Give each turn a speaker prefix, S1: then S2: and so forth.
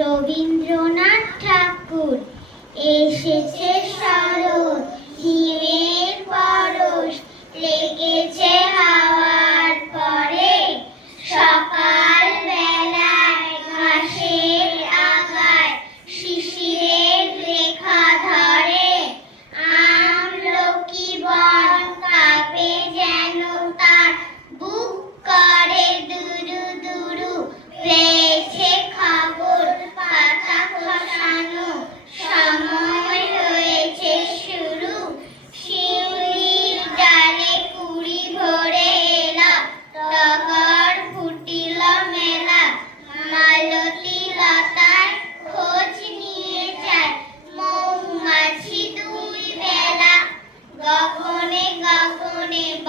S1: রবীন্দ্রনাথ ঠাকুর এসেছে শরৎ ನೇಮ